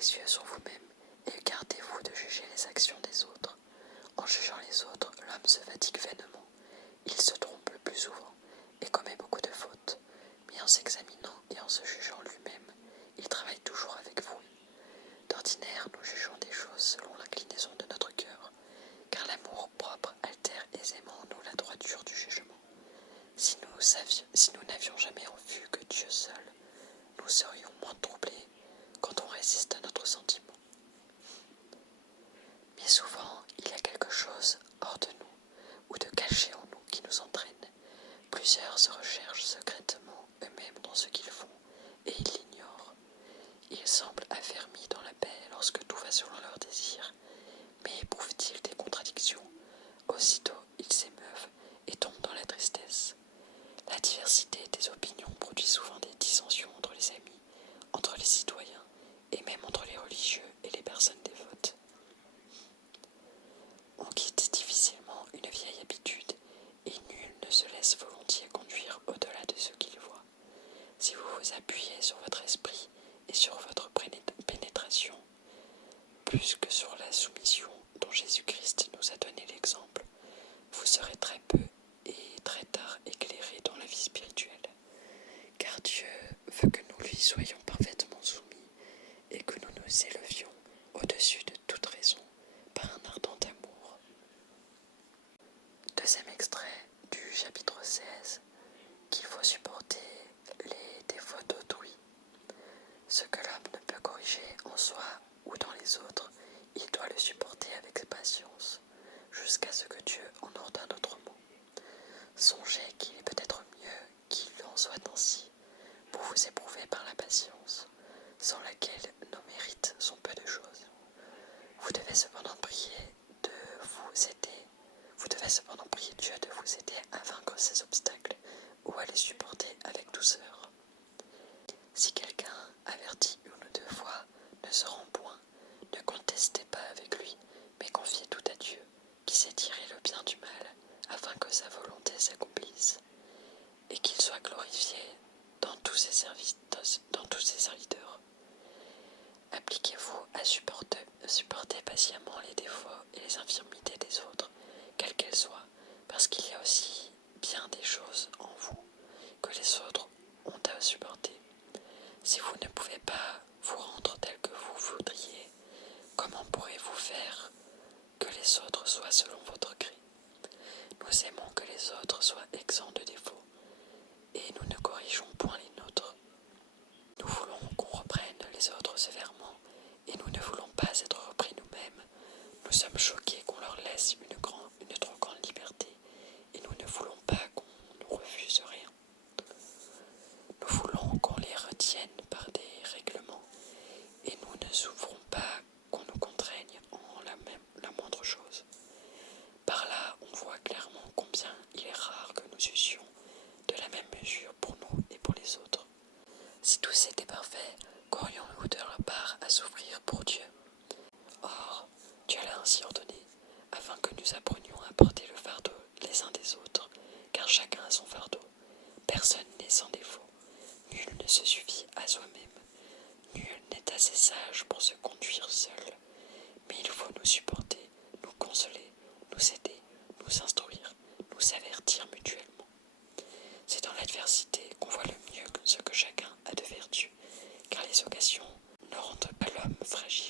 les yeux sur vous-même et gardez-vous de juger les actions des autres. En jugeant les autres, l'homme se fatigue vainement. Il se trompe le plus souvent et commet beaucoup de fautes. Mais en s'examinant et en se jugeant lui-même, il travaille toujours avec vous. D'ordinaire, nous jugeons des choses selon l'inclinaison de notre cœur, car l'amour propre altère aisément en nous la droiture du jugement. Si nous n'avions jamais en vue que Dieu seul, nous serions moins troublés quand on résiste à notre sentiment. Mais souvent, il y a quelque chose hors de nous ou de caché en nous qui nous entraîne. Plusieurs se recherchent secrètement eux-mêmes dans ce qu'ils font et ils l'ignorent. Ils semblent affermis dans la paix lorsque tout va selon leurs désirs, mais éprouvent-ils des contradictions? Aussitôt, ils s'émeuvent et tombent dans la tristesse. La diversité des opinions produit souvent des dissensions entre les amis, entre les citoyens et même entre les religieux et les personnes dévotes. On quitte difficilement une vieille habitude et nul ne se laisse volontiers conduire au-delà de ce qu'il voit. Si vous vous appuyez sur votre esprit et sur votre pénétration, plus que sur la soumission dont Jésus-Christ nous a donné l'exemple, vous serez très peu et très tard éclairés dans la vie spirituelle. Car Dieu veut que nous lui soyons parfaitement soumis et que nous nous élevions au-dessus de toute raison par un ardent amour. Deuxième extrait du chapitre 16, qu'il faut supporter les défauts d'autrui. Ce que l'homme ne peut corriger en soi ou dans les autres, il doit le supporter avec patience, jusqu'à ce que Dieu en ordonne autrement. Songez qu'il est peut-être mieux qu'il en soit ainsi, pour vous éprouver par la patience, sans laquelle nos mérites sont peu de choses. Vous devez cependant prier Dieu de vous aider à vaincre ces obstacles ou à les supporter avec douceur. Si quelqu'un averti une ou deux fois ne se rend point, ne contestez pas avec lui, mais confiez tout à Dieu, qui sait tirer le bien du mal, afin que sa volonté s'accomplisse, et qu'il soit glorifié dans tous ses serviteurs. Appliquez-vous à supporter patiemment les défauts et les infirmités des autres, quelles qu'elles soient, parce qu'il y a aussi bien des choses en vous que les autres ont à supporter. Si vous ne pouvez pas vous rendre tel que vous voudriez, comment pourrez-vous faire que les autres soient selon votre gré? Nous aimons que les autres soient exempts de défauts, et nous ne corrigeons point les nôtres. Nous voulons qu'on reprenne les autres sévèrement, et nous ne voulons pas être repris nous-mêmes. Nous sommes choqués qu'on leur laisse une trop grande liberté, et nous ne voulons pas qu'on nous refuse rien. Nous voulons qu'on les retienne par des règlements, et nous ne souffrons pas qu'on nous contraigne en la moindre chose. Par là, on voit clairement combien il est rare que nous usions de la même mesure pour nous et pour les autres. Si tous étaient parfaits, qu'aurions-nous de leur part à souffrir pour Dieu? Or, Dieu l'a ainsi ordonné, afin que nous apprenions à porter le fardeau les uns des autres, car chacun a son fardeau. Personne n'est sans défaut, nul ne se suffit à soi-même, nul n'est assez sage pour se conduire seul, mais il faut nous supporter, nous consoler, nous aider, nous instruire, nous avertir mutuellement. C'est dans l'adversité qu'on voit le mieux ce que chacun a de vertu, car les occasions ne rendent pas l'homme fragile.